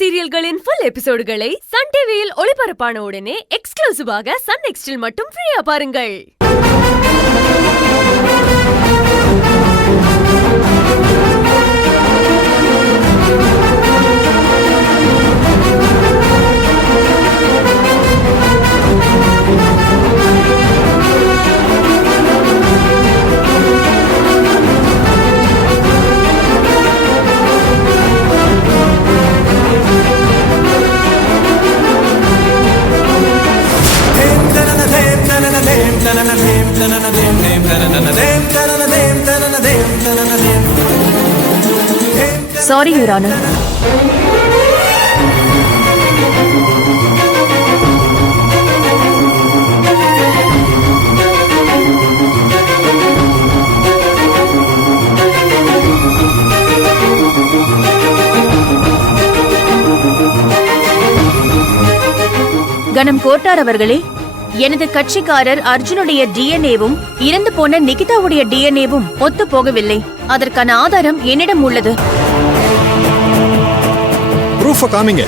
சீரியல்களின் full எபிசோடுகளை Sun டிவியில் ஒளிபரப்பான உடனே எக்ஸ்க்ளூசிவாக சன் நெக்ஸ்டில் மட்டும் ஃப்ரீயா பாருங்கள். Sorry, Your Honor. கணம் கோட்டார் அவர்களே, எனது கட்சிக்காரர் அர்ஜுனுடைய டிஎன்ஏவும் இறந்து போன நிகிதாவுடைய டிஎன்ஏவும் ஒத்து போகவில்லை. அதற்கான ஆதாரம் என்னிடம் உள்ளது. ப்ரூஃப் காமிங்க.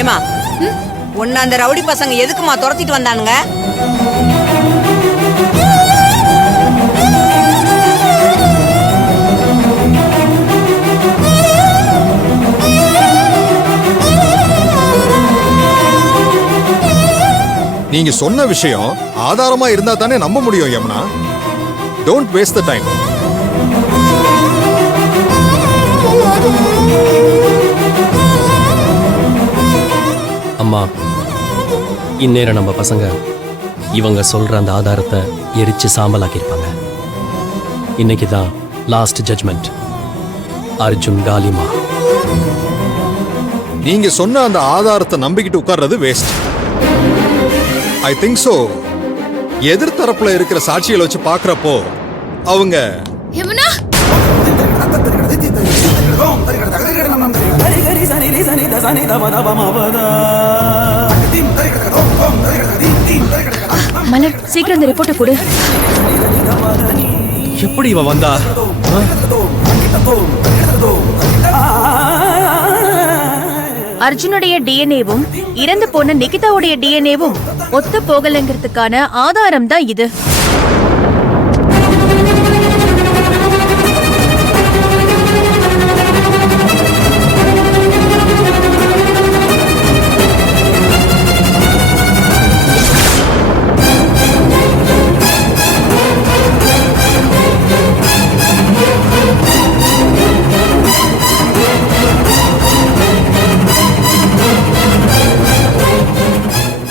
ஏமா உன்ன அந்த ரவுடி பசங்க எதுக்குமா துரத்திட்டு வந்தானுங்க? நீங்க சொன்ன விஷயம் ஆதாரமா இருந்தா தானே நம்ப முடியும் Yamuna. Don't waste the time. அம்மா, இந்நேரம் நம்ம பசங்க இவங்க சொல்ற அந்த ஆதாரத்தை எரிச்சு சாம்பலாக்கியிருப்பாங்க. இன்னைக்கு தான் லாஸ்ட் ஜட்ஜ்மெண்ட். அர்ஜுன் காலிமா. நீங்க சொன்ன அந்த ஆதாரத்தை நம்பிக்கிட்டு உட்கார்றது வேஸ்ட். I think so. எதிர்த்தரப்புல இருக்கிற சாட்சிகளை வச்சு பாக்குறப்போ அவங்க யமுனா மலர், சீக்கிரம் இந்த ரிப்போர்ட்டை கொடு. எப்படி இவ வந்தா? அர்ஜுனுடைய டிஎன்ஏவும் இறந்து போன நிகிதாவுடைய டிஎன்ஏவும் ஒத்து போகலைங்கிறதுக்கான ஆதாரம் தான் இது.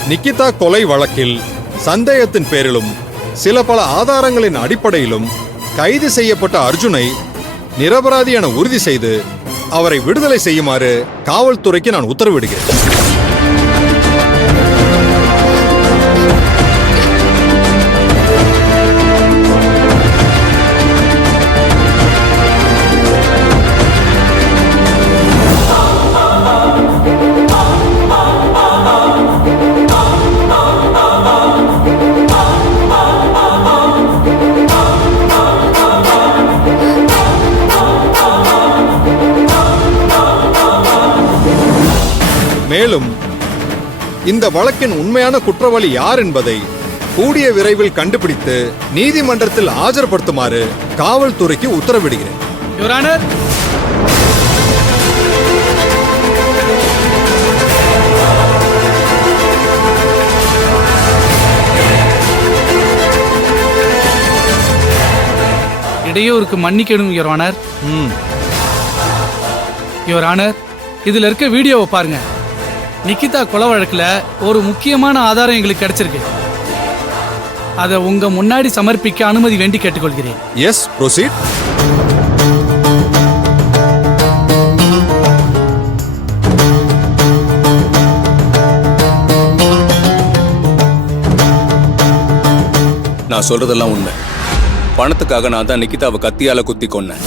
நிகிதா கொலை வழக்கில் சந்தேகத்தின் பேரிலும் சில பல ஆதாரங்களின் அடிப்படையிலும் கைது செய்யப்பட்ட அர்ஜுனை நிரபராதி என உறுதி செய்து அவரை விடுதலை செய்யுமாறு காவல்துறைக்கு நான் உத்தரவிடுகிறேன். மேலும் இந்த வழக்கின் உண்மையான குற்றவாளி யார் என்பதை கூடிய விரைவில் கண்டுபிடித்து நீதிமன்றத்தில் ஆஜர்படுத்துமாறு காவல்துறைக்கு உத்தரவிடுகிறேன். Your Honor. இடையூறுக்கு மன்னிக்கணும் Your Honor. Your Honor, இதுல இருக்க வீடியோவை பாருங்க. நிகிதா கொலை வழக்குல ஒரு முக்கியமான ஆதாரம் எங்களுக்கு கிடைச்சிருக்கு. அதை உங்க முன்னாடி சமர்ப்பிக்க அனுமதி வேண்டி கேட்டுக்கொள்கிறேன். Yes, proceed. நான் சொல்றதெல்லாம் உண்மை. பணத்துக்காக நான் தான் நிகிதாவை கத்தியால குத்தி கொன்னேன்.